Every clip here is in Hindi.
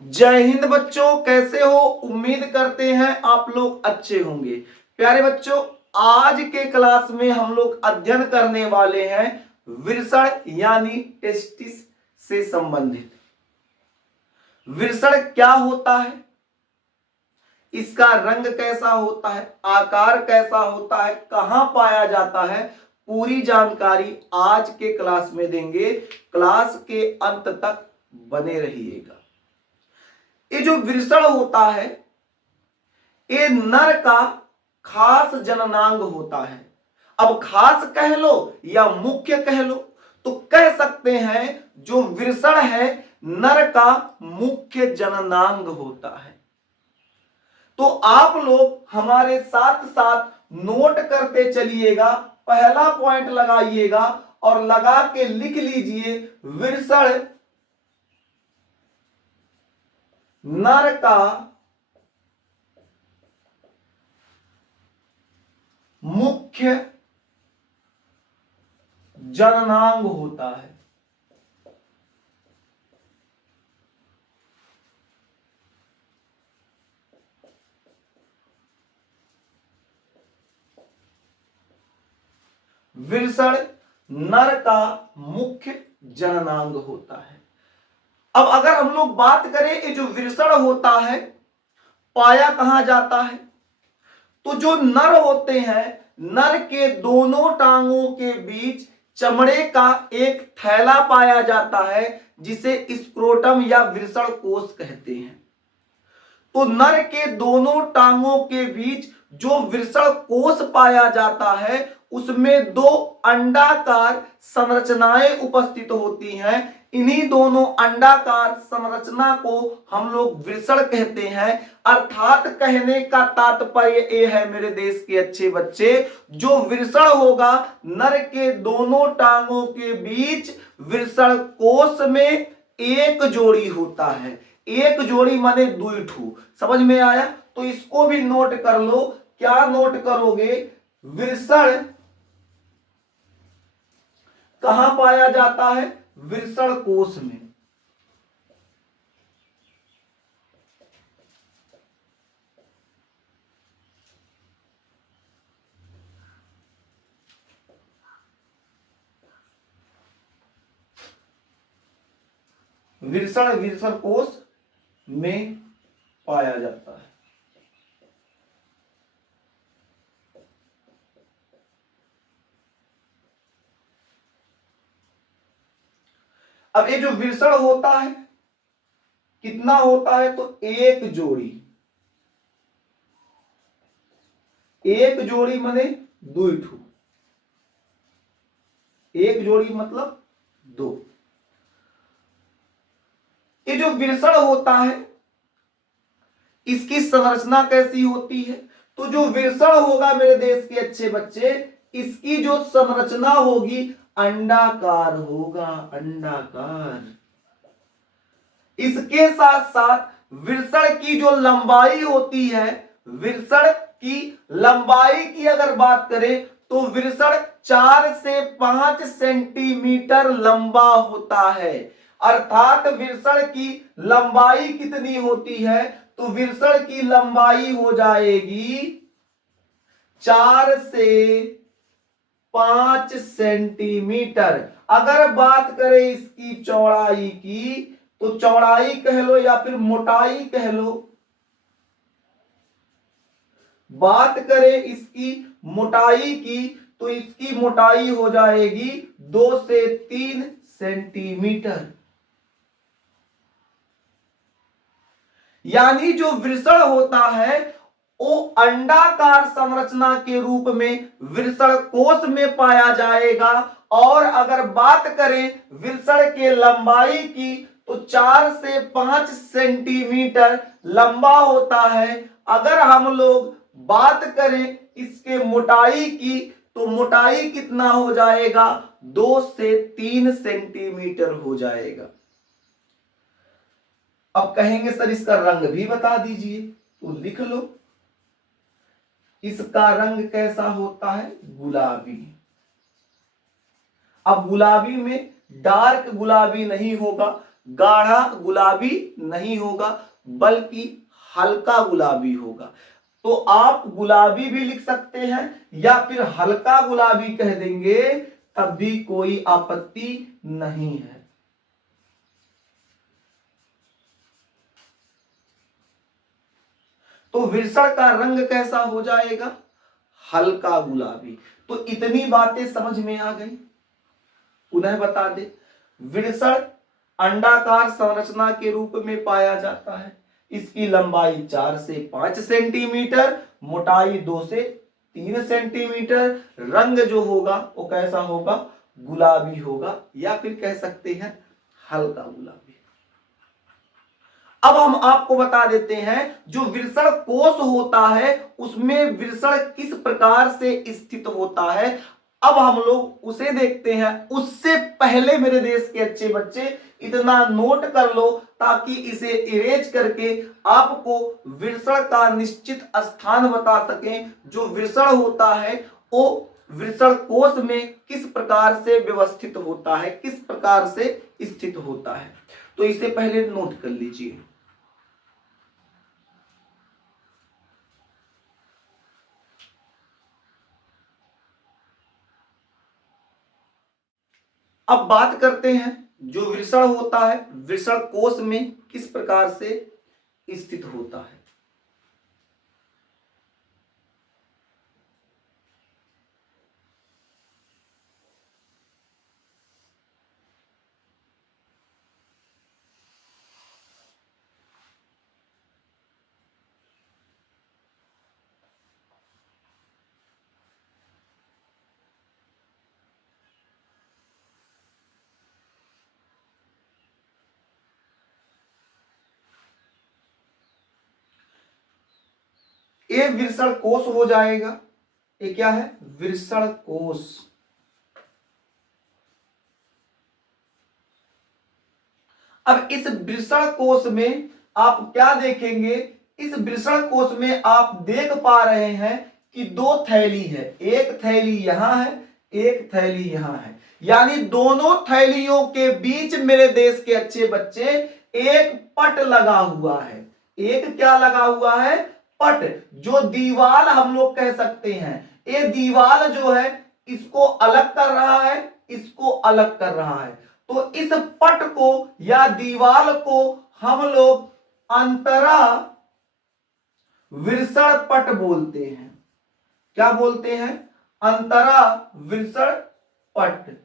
जय हिंद बच्चों, कैसे हो? उम्मीद करते हैं आप लोग अच्छे होंगे। प्यारे बच्चों, आज के क्लास में हम लोग अध्ययन करने वाले हैं वृषण यानी टेस्टिस से संबंधित। वृषण क्या होता है, इसका रंग कैसा होता है, आकार कैसा होता है, कहां पाया जाता है, पूरी जानकारी आज के क्लास में देंगे। क्लास के अंत तक बने रहिएगा। ये जो वृषण होता है, ये नर का खास जननांग होता है। अब खास कह लो या मुख्य कह लो, तो कह सकते हैं जो वृषण है नर का मुख्य जननांग होता है। तो आप लोग हमारे साथ साथ नोट करते चलिएगा, पहला पॉइंट लगाइएगा और लगा के लिख लीजिए वृषण नर का मुख्य जननांग होता है। वृषण नर का मुख्य जननांग होता है। अब अगर हम लोग बात करें ये जो वृषण होता है पाया कहां जाता है, तो जो नर होते हैं, नर के दोनों टांगों के बीच चमड़े का एक थैला पाया जाता है जिसे स्क्रोटम या वृषण कोश कहते हैं। तो नर के दोनों टांगों के बीच जो वृषण कोश पाया जाता है उसमें दो अंडाकार संरचनाएं उपस्थित होती हैं। इन्हीं दोनों अंडाकार संरचना को हम लोग वृषण कहते हैं। अर्थात कहने का तात्पर्य यह है मेरे देश के अच्छे बच्चे, जो वृषण होगा नर के दोनों टांगों के बीच वृषण कोश में एक जोड़ी होता है। एक जोड़ी माने दुई ठू, समझ में आया? तो इसको भी नोट कर लो। क्या नोट करोगे? वृषण कहां पाया जाता है? वृषण कोश में। वृषण कोश में पाया जाता है। अब ये जो वृषण होता है कितना होता है? तो एक जोड़ी। एक जोड़ी माने दुई ठू, एक जोड़ी मतलब दो। ये जो वृषण होता है इसकी संरचना कैसी होती है? तो जो वृषण होगा मेरे देश के अच्छे बच्चे, इसकी जो संरचना होगी अंडाकार होगा, अंडाकार। इसके साथ साथ वृषण की जो लंबाई होती है, वृषण की लंबाई की अगर बात करें तो वृषण 4 से 5 सेंटीमीटर लंबा होता है। अर्थात वृषण की लंबाई कितनी होती है? तो वृषण की लंबाई हो जाएगी 4 से 5 सेंटीमीटर। अगर बात करें इसकी चौड़ाई की, तो चौड़ाई कह लो या फिर मोटाई कह लो। बात करें इसकी मोटाई की, तो इसकी मोटाई हो जाएगी 2 से 3 सेंटीमीटर। यानी जो वृषण होता है वो अंडाकार संरचना के रूप में वृषण कोश में पाया जाएगा। और अगर बात करें वृषण के लंबाई की, तो 4 से 5 सेंटीमीटर लंबा होता है। अगर हम लोग बात करें इसके मोटाई की, तो मोटाई कितना हो जाएगा? 2 से 3 सेंटीमीटर हो जाएगा। अब कहेंगे सर इसका रंग भी बता दीजिए, तो लिख लो इसका रंग कैसा होता है? गुलाबी। अब गुलाबी में डार्क गुलाबी नहीं होगा, गाढ़ा गुलाबी नहीं होगा बल्कि हल्का गुलाबी होगा। तो आप गुलाबी भी लिख सकते हैं या फिर हल्का गुलाबी कह देंगे, तब भी कोई आपत्ति नहीं है। तो विरसण का रंग कैसा हो जाएगा? हल्का गुलाबी। तो इतनी बातें समझ में आ गई। पुनः बता दे, विरसण अंडाकार संरचना के रूप में पाया जाता है। इसकी लंबाई 4 से 5 सेंटीमीटर, मोटाई 2 से 3 सेंटीमीटर। रंग जो होगा वो कैसा होगा? गुलाबी होगा, या फिर कह सकते हैं हल्का गुलाबी। अब हम आपको बता देते हैं जो विरसण कोश होता है उसमें विरसण किस प्रकार से स्थित होता है। अब हम लोग उसे देखते हैं। उससे पहले मेरे देश के अच्छे बच्चे इतना नोट कर लो ताकि इसे इरेज करके आपको विरसण का निश्चित स्थान बता सकें। जो विरसण होता है वो विरसण कोश में किस प्रकार से व्यवस्थित होता है, किस प्रकार से स्थित होता है। तो इसे पहले नोट कर लीजिए। अब बात करते हैं जो वृषण होता है वृषण कोश में किस प्रकार से स्थित होता है। ये वृषण कोश हो जाएगा। ये क्या है? वृषण कोश। अब इस वृषण कोश में आप क्या देखेंगे? इस वृषण कोश में आप देख पा रहे हैं कि दो थैली है। एक थैली यहां है, एक थैली यहां है। यानी दोनों थैलियों के बीच मेरे देश के अच्छे बच्चे एक पट लगा हुआ है। एक क्या लगा हुआ है? पट। जो दीवाल हम लोग कह सकते हैं। ये दीवाल जो है इसको अलग कर रहा है, इसको अलग कर रहा है। तो इस पट को या दीवाल को हम लोग अंतरा विरसण पट बोलते हैं। क्या बोलते हैं? अंतरा विरसण पट।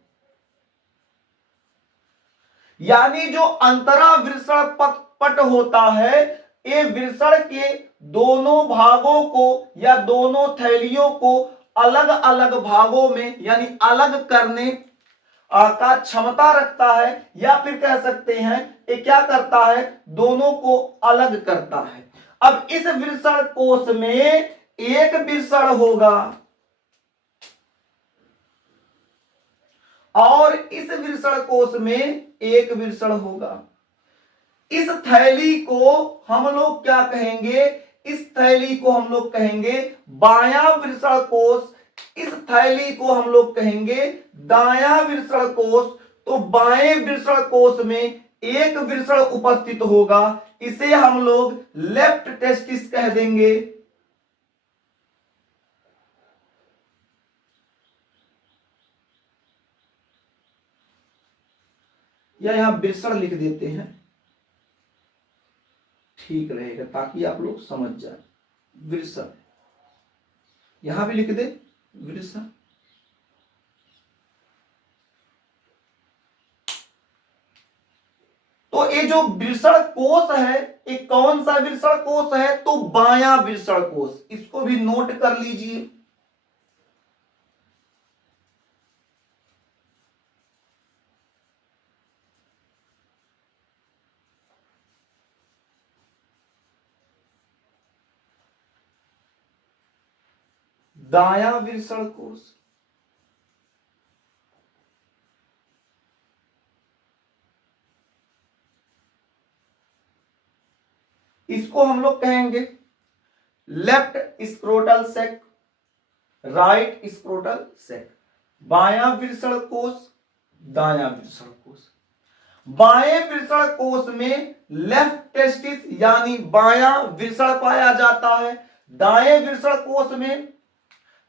यानी जो अंतरा विरसण पट होता है ये विरसण के दोनों भागों को या दोनों थैलियों को अलग अलग भागों में यानी अलग करने का क्षमता रखता है, या फिर कह सकते हैं ये क्या करता है? दोनों को अलग करता है। अब इस वृषण कोश में एक वृषण होगा और इस वृषण कोश में एक वृषण होगा। इस थैली को हम लोग क्या कहेंगे? इस थैली को हम लोग कहेंगे बायां वृषण कोश। इस थैली को हम लोग कहेंगे दायां वृषण कोश। तो बाएं वृषण कोश में एक वृषण उपस्थित होगा, इसे हम लोग लेफ्ट टेस्टिस कह देंगे। या यहां वृषण लिख देते हैं, ठीक रहेगा ताकि आप लोग समझ जाए। वृषण यहां भी लिख दे वृषण। तो ये जो वृषण कोश है ये कौन सा वृषण कोश है? तो बायां वृषण कोश। इसको भी नोट कर लीजिए। दायां वृषण कोश। इसको हम लोग कहेंगे लेफ्ट स्क्रोटल सेक, राइट स्क्रोटल सेक। बायां वृषण कोश, दायां वृषण कोश। बाएं वृषण कोश में लेफ्ट टेस्टिस यानी बायां वृषण पाया जाता है, दाएं वृषण कोश में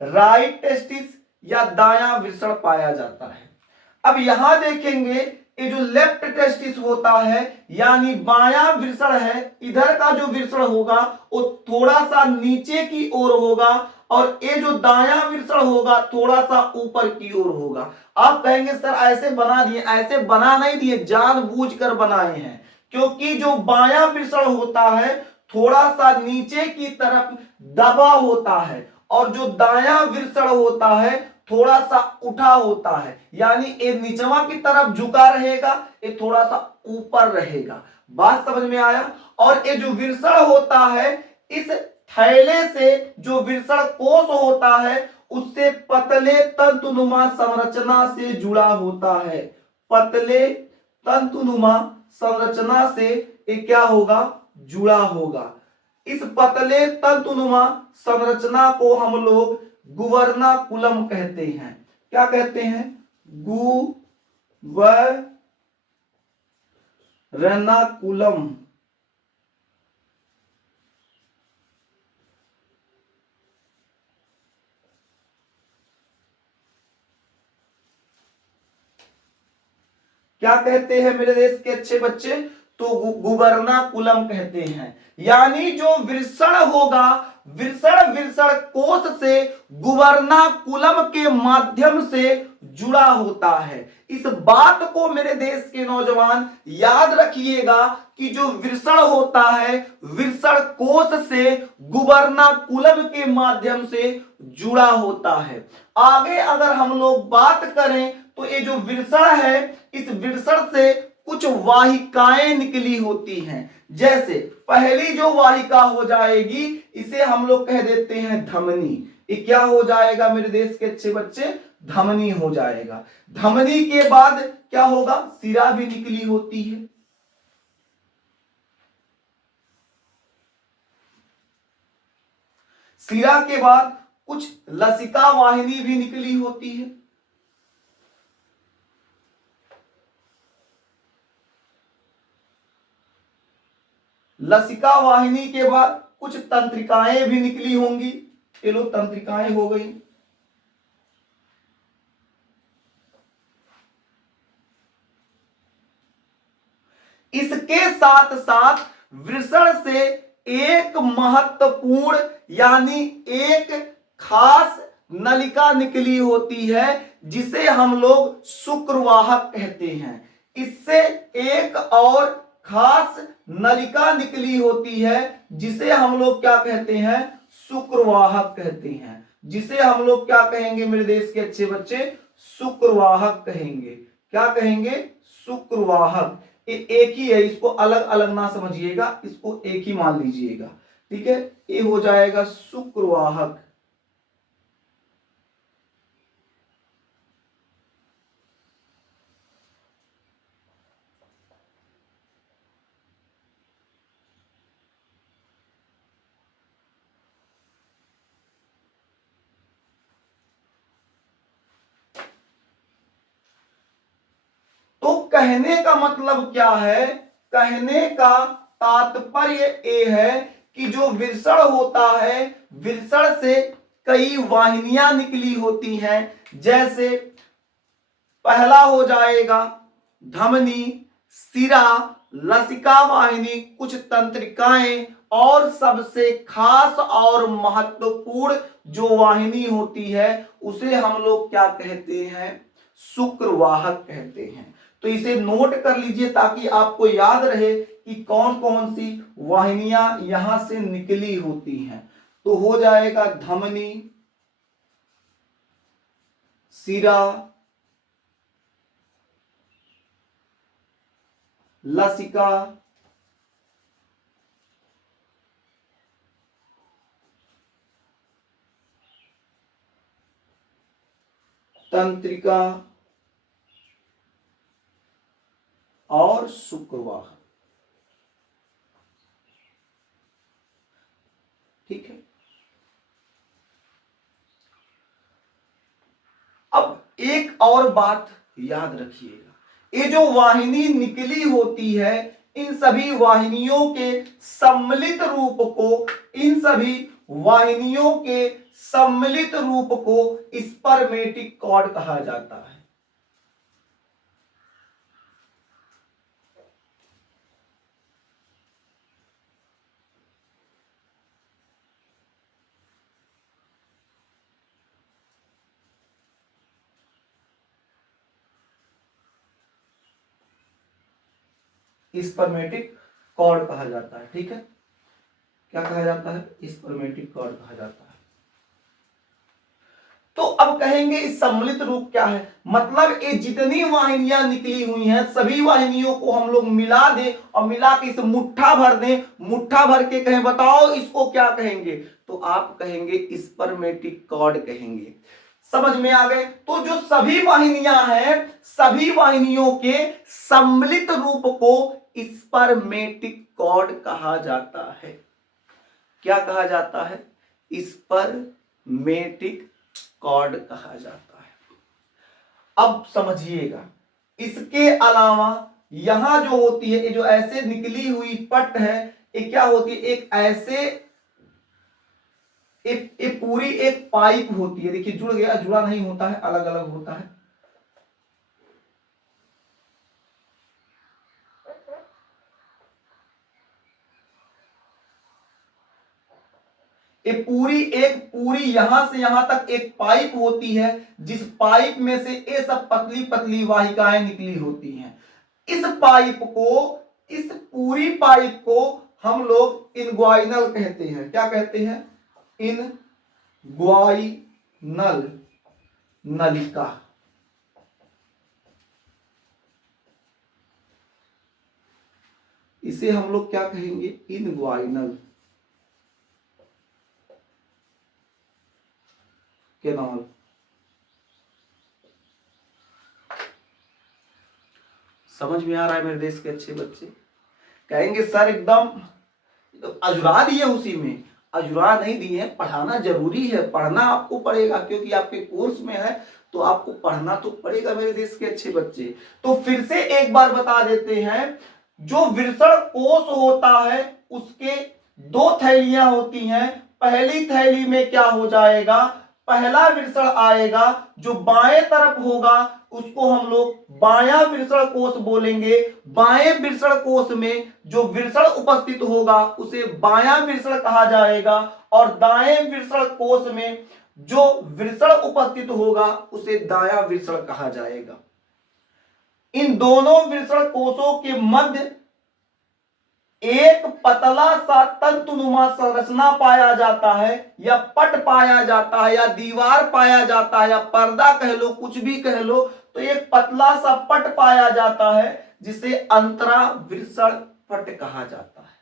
राइट टेस्टिस या दायां वृषण पाया जाता है। अब यहां देखेंगे ये जो लेफ्ट टेस्टिस होता है यानी बायां वृषण है, इधर का जो वृषण होगा वो थोड़ा सा नीचे की ओर होगा और ये जो दायां वृषण होगा थोड़ा सा ऊपर की ओर होगा। आप कहेंगे सर ऐसे बना दिए, ऐसे बना नहीं दिए, जानबूझकर बनाए हैं, क्योंकि जो बायां वृषण होता है थोड़ा सा नीचे की तरफ दबा होता है और जो दायां वृषण होता है थोड़ा सा उठा होता है, यानी ये निचवा की तरफ झुका रहेगा, ये थोड़ा सा ऊपर रहेगा। बात समझ में आया। और ये जो वृषण होता है इस थैले से जो वृषण कोश होता है उससे पतले तंतुनुमा संरचना से जुड़ा होता है, पतले तंतुनुमा संरचना से ये क्या होगा, जुड़ा होगा। इस पतले तंतुनुमा संरचना को हम लोग गुवर्नाकुलम कहते हैं। क्या कहते हैं, गुवर्नाकुलम। क्या कहते हैं मेरे देश के अच्छे बच्चे, तो गुवर्नाकुलम कहते हैं। यानी जो वृषण होगा वृषण कोश से गुवर्नाकुलम के माध्यम से जुड़ा होता है। इस बात को मेरे देश के नौजवान याद रखिएगा कि जो वृषण होता है वृषण कोश से गुवर्नाकुलम के माध्यम से जुड़ा होता है। आगे अगर हम लोग बात करें तो ये जो वृषण है इस वृषण से कुछ वाहिकाएं निकली होती हैं। जैसे पहली जो वाहिका हो जाएगी इसे हम लोग कह देते हैं धमनी। ये क्या हो जाएगा मेरे देश के अच्छे बच्चे, धमनी हो जाएगा। धमनी के बाद क्या होगा, सिरा भी निकली होती है। सिरा के बाद कुछ लसिका वाहिनी भी निकली होती है। लसिका वाहिनी के बाद कुछ तंत्रिकाएं भी निकली होंगी, ये लो तंत्रिकाएं हो गई। इसके साथ साथ वृषण से एक महत्वपूर्ण यानी एक खास नलिका निकली होती है जिसे हम लोग शुक्रवाहक कहते हैं। इससे एक और खास नलिका निकली होती है जिसे हम लोग क्या कहते हैं, शुक्रवाहक कहते हैं। जिसे हम लोग क्या कहेंगे मेरे देश के अच्छे बच्चे, शुक्रवाहक कहेंगे। क्या कहेंगे, शुक्रवाहक। ये एक ही है, इसको अलग अलग ना समझिएगा, इसको एक ही मान लीजिएगा। ठीक है, ये हो जाएगा शुक्रवाहक। तो कहने का मतलब क्या है, कहने का तात्पर्य ये है कि जो वृषण होता है वृषण से कई वाहिनियां निकली होती हैं। जैसे पहला हो जाएगा धमनी, सिरा, लसिका वाहिनी, कुछ तंत्रिकाएं और सबसे खास और महत्वपूर्ण जो वाहिनी होती है उसे हम लोग क्या कहते हैं, शुक्रवाहक कहते हैं। तो इसे नोट कर लीजिए ताकि आपको याद रहे कि कौन कौन सी वाहिनियां यहां से निकली होती हैं। तो हो जाएगा धमनी, सिरा, लसिका, तंत्रिका और शुक्रवाहक। ठीक है, अब एक और बात याद रखिएगा, ये जो वाहिनी निकली होती है, इन सभी वाहिनियों के सम्मिलित रूप को, इन सभी वाहिनियों के सम्मिलित रूप को स्पर्मेटिक कॉर्ड कहा जाता है। स्पर्मेटिक कॉर्ड कहा जाता है। ठीक है, क्या कहा जाता है? स्पर्मेटिक कॉर्ड कहा जाता है। तो अब कहेंगे इस सम्मिलित रूप क्या है? मतलब ये जितनी वाहिनियां निकली हुई हैं सभी वाहिनियों को हम लोग मिला दें और मिला के इसे मुट्ठा भर दें, मुट्ठा भर के कहें बताओ इसको क्या कहेंगे? तो आप कहेंगे स्पर्मेटिक कॉर्ड कहेंगे। समझ में आ गए? तो जो सभी वाहिनियां हैं सभी वाहिनियों के सम्मिलित रूप को स्पर्मेटिक कॉर्ड कहा जाता है। क्या कहा जाता है? स्पर्मेटिक कॉर्ड कहा जाता है। अब समझिएगा, इसके अलावा यहां जो होती है, ये जो ऐसे निकली हुई पट है, ये क्या होती है? एक ऐसे ये पूरी एक पाइप होती है। देखिए जुड़ गया, जुड़ा नहीं होता है, अलग अलग होता है। ये पूरी यहां से यहां तक एक पाइप होती है, जिस पाइप में से ये सब पतली पतली वाहिकाएं निकली होती हैं। इस पाइप को, इस पूरी पाइप को हम लोग इनग्वाइनल कहते हैं। क्या कहते हैं? इनग्वाइनल नलिका। इसे हम लोग क्या कहेंगे? Inguinal canal. समझ में आ रहा है मेरे देश के अच्छे बच्चे? कहेंगे सर एकदम अजुरा दिए, उसी में अजुरा नहीं दिए। पढ़ाना जरूरी है, पढ़ना आपको पड़ेगा क्योंकि आपके कोर्स में है, तो आपको पढ़ना तो पड़ेगा मेरे देश के अच्छे बच्चे। तो फिर से एक बार बता देते हैं, जो वृषण कोश होता है उसके दो थैलियां होती हैं। पहली थैली में क्या हो जाएगा? पहला वृषण आएगा, जो बाएं तरफ होगा उसको हम लोग बायां वृषण कोश बोलेंगे। बाएं वृषण कोश में जो वृषण उपस्थित होगा उसे बायां वृषण कहा जाएगा, और दाएं वृषण कोश में जो वृषण उपस्थित होगा उसे दायां वृषण कहा जाएगा। इन दोनों वृषण कोशों के मध्य एक पतला सा तंतुनुमा संरचना पाया जाता है, या पट पाया जाता है, या दीवार पाया जाता है, या पर्दा कह लो, कुछ भी कह लो। तो एक पतला सा पट पाया जाता है जिसे अंतरा वृषण पट कहा जाता है।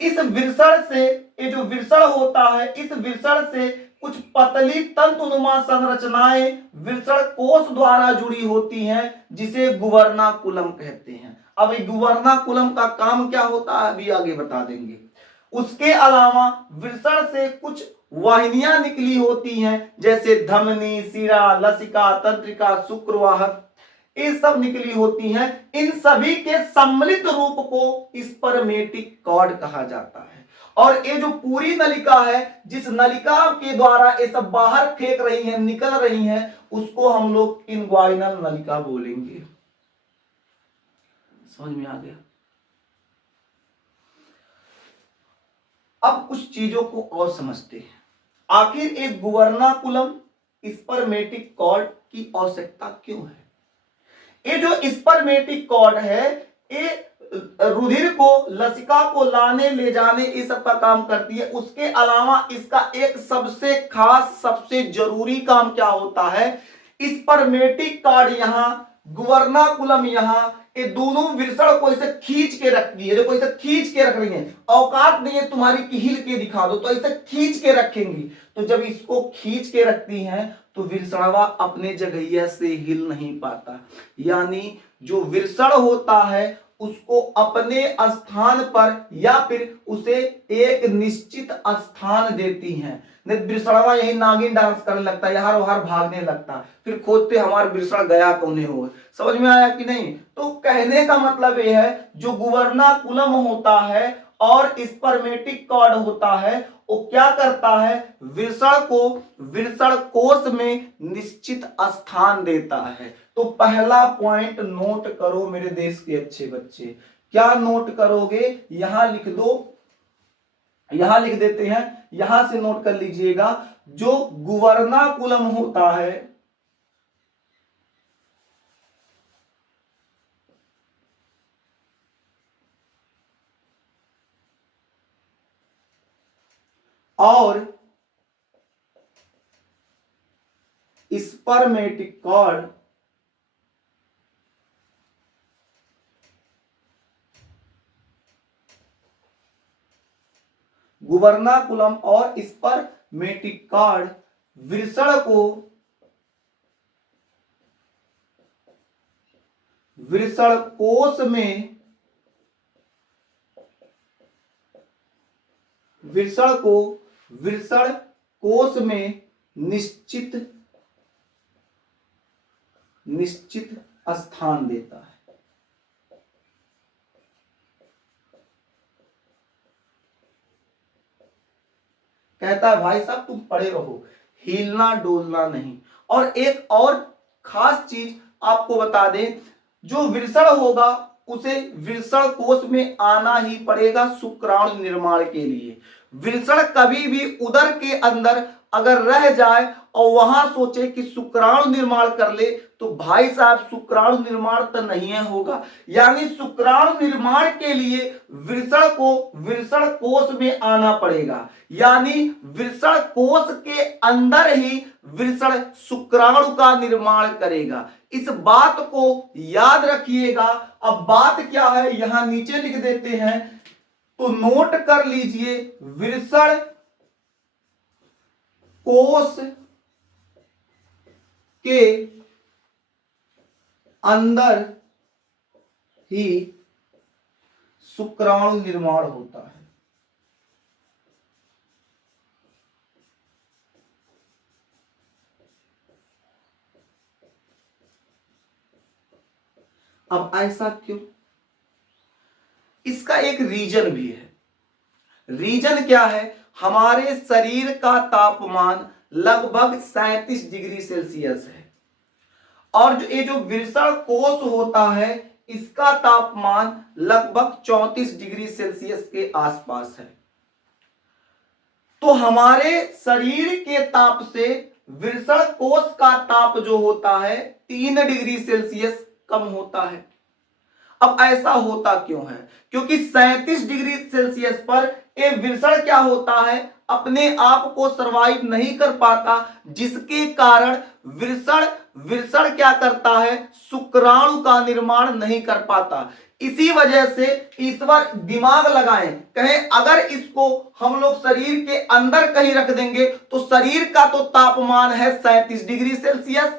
इस वृषण से, ये जो वृषण होता है, इस वृषण से कुछ पतली तंतुनुमा संरचनाएं वृषण कोश द्वारा जुड़ी होती हैं, जिसे गुवर्नाकुलम कहते हैं। अब गुवर्नाकुलम का काम क्या होता है अभी आगे बता देंगे। उसके अलावा वृषण से कुछ वाहिनियां निकली होती हैं, जैसे धमनी, शिरा, लसिका, तंत्रिका, शुक्रवाहक, ये सब निकली होती हैं। इन सभी के सम्मिलित रूप को स्पर्मेटिक कॉर्ड कहा जाता है। और ये जो पूरी नलिका है, जिस नलिका के द्वारा ये सब बाहर फेंक रही हैं, निकल रही हैं, उसको हम लोग इनग्वाइनल नलिका बोलेंगे। समझ में आ गया? अब कुछ चीजों को और समझते हैं। आखिर एक गुवर्नाकुलम स्पर्मेटिक कॉर्ड की आवश्यकता क्यों है? ये जो स्पर्मेटिक कॉर्ड है, ये रुधिर को, लसिका को लाने ले जाने, ये सब का काम करती है। उसके अलावा इसका एक सबसे खास, सबसे जरूरी काम क्या होता है? स्पर्मेटिक कॉर्ड यहाँ, गुवर्नाकुलम यहाँ, ये दोनों वृषण को ऐसे खींच के रखती है। देखो ऐसे खींच के रख रही है, औकात नहीं है तुम्हारी कि हिल के दिखा दो, तो ऐसे खींच के रखेंगी। तो जब इसको खींच के रखती हैं तो वृषणवा अपने जगह से हिल नहीं पाता। यानी जो वृषण होता है उसको अपने स्थान पर या फिर उसे एक निश्चित स्थान देती हैं। नहीं बिरसड़वा यही नागिन डांस करने लगता है, यहाँ वहां भागने लगता है, फिर खोजते हमारा बिरसड़ गया कौन हो। समझ में आया कि नहीं? तो कहने का मतलब यह है जो गुवर्नाकुलम होता है और स्पर्मेटिक कॉर्ड होता है वो क्या करता है, विषण को विषण कोश में निश्चित स्थान देता है। तो पहला पॉइंट नोट करो मेरे देश के अच्छे बच्चे। क्या नोट करोगे? यहां लिख दो, यहां लिख देते हैं, यहां से नोट कर लीजिएगा। जो गुवर्नाकुलम होता है और स्पर्मेटिक कॉर्ड गुवर्नाकुलम और स्पर्मेटिक कॉर्ड वृषण को वृषण कोश में वृषण को वृषण कोश में निश्चित स्थान देता है। कहता है भाई साहब तुम पड़े रहो, हिलना डोलना नहीं। और एक और खास चीज आपको बता दें, जो वृषण होगा उसे वृषण कोश में आना ही पड़ेगा शुक्राणु निर्माण के लिए। वृषण कभी भी उदर के अंदर अगर रह जाए और वहां सोचे कि शुक्राणु निर्माण कर ले तो भाई साहब शुक्राणु निर्माण तो नहीं होगा। यानी शुक्राणु निर्माण के लिए वृषण को वृषण कोश में आना पड़ेगा। यानी वृषण कोश के अंदर ही वृषण शुक्राणु का निर्माण करेगा। इस बात को याद रखिएगा। अब बात क्या है यहां नीचे लिख देते हैं, तो नोट कर लीजिए, वृषण कोश के अंदर ही शुक्राणु निर्माण होता है। अब ऐसा क्यों? इसका एक रीजन भी है। रीजन क्या है? हमारे शरीर का तापमान लगभग 37 डिग्री सेल्सियस है और जो वृषण कोश होता है इसका तापमान लगभग 34 डिग्री सेल्सियस के आसपास है। तो हमारे शरीर के ताप से वृषण कोश का ताप जो होता है 3 डिग्री सेल्सियस कम होता है। अब ऐसा होता क्यों है? क्योंकि 37 डिग्री सेल्सियस पर ये वृषण क्या होता है, अपने आप को सरवाइव नहीं कर पाता, जिसके कारण वृषण क्या करता है, शुक्राणु का निर्माण नहीं कर पाता। इसी वजह से ईश्वर दिमाग लगाएं, कहें अगर इसको हम लोग शरीर के अंदर कहीं रख देंगे तो शरीर का तो तापमान है 37 डिग्री सेल्सियस।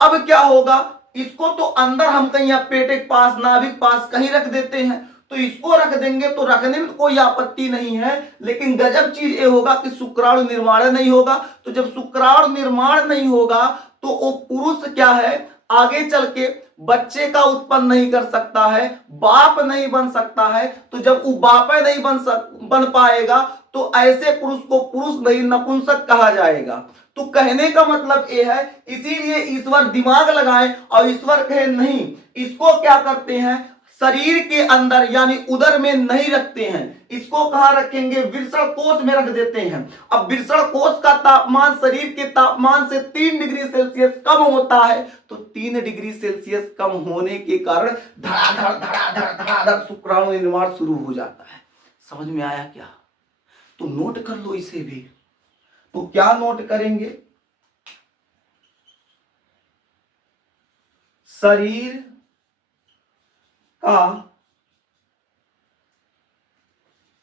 अब क्या होगा, इसको तो अंदर हम कहीं पेट के पास नाभिक पास कहीं रख देते हैं, तो इसको रख देंगे तो रखने में कोई आपत्ति नहीं है, लेकिन गजब चीज ये होगा कि शुक्राणु निर्माण नहीं होगा। तो जब शुक्राणु निर्माण नहीं होगा तो वो पुरुष क्या है, आगे चल के बच्चे का उत्पन्न नहीं कर सकता है, बाप नहीं बन सकता है। तो जब वो बाप नहीं बन पाएगा तो ऐसे पुरुष को पुरुष नहीं नपुंसक कहा जाएगा। तो कहने का मतलब यह है, इसीलिए ईश्वर दिमाग लगाए और ईश्वर कहे नहीं, इसको क्या करते हैं, शरीर के अंदर यानी उदर में नहीं रखते हैं, इसको कहां रखेंगे, वृषण कोश में रख देते हैं। अब वृषण कोश का तापमान शरीर के तापमान से 3 डिग्री सेल्सियस कम होता है, तो 3 डिग्री सेल्सियस कम होने के कारण धड़ाधड़ धड़ाधड़ धड़ाधड़ शुक्राणु निर्माण शुरू हो जाता है। समझ में आया क्या? तो नोट कर लो इसे भी। तो क्या नोट करेंगे, शरीर का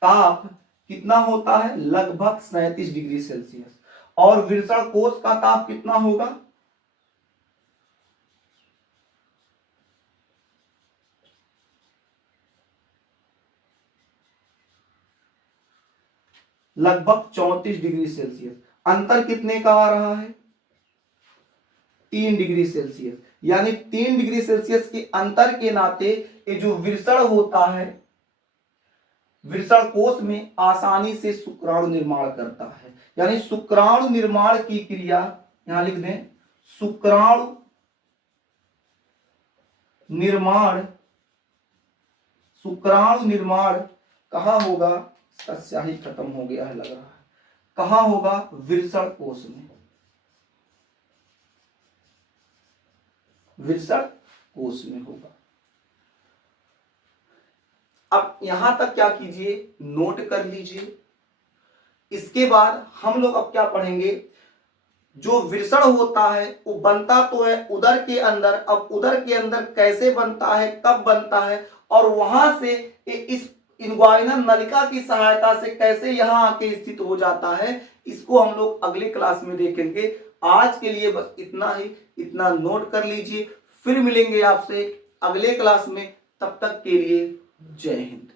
ताप कितना होता है, लगभग 37 डिग्री सेल्सियस, और वृषण कोश का ताप कितना होगा, लगभग 34 डिग्री सेल्सियस। अंतर कितने का आ रहा है? 3 डिग्री सेल्सियस। यानी 3 डिग्री सेल्सियस के अंतर के नाते ये जो विषण होता है, विषण कोश में आसानी से शुक्राणु निर्माण करता है। यानी शुक्राणु निर्माण की क्रिया यहां लिख दें, शुक्राणु निर्माण कहां होगा? इसका स्याही खत्म हो गया है लग रहा है। कहां होगा? विषण कोश में, विषण कोश में होगा। अब यहां तक क्या कीजिए, नोट कर लीजिए। इसके बाद हम लोग अब क्या पढ़ेंगे, जो विषण होता है वो बनता तो है उदर के अंदर। अब उदर के अंदर कैसे बनता है, कब बनता है, और वहां से इस इन्ग्वाइनल नलिका की सहायता से कैसे यहां आके स्थित हो जाता है, इसको हम लोग अगले क्लास में देखेंगे। आज के लिए बस इतना ही, इतना नोट कर लीजिए। फिर मिलेंगे आपसे अगले क्लास में, तब तक के लिए जय हिंद।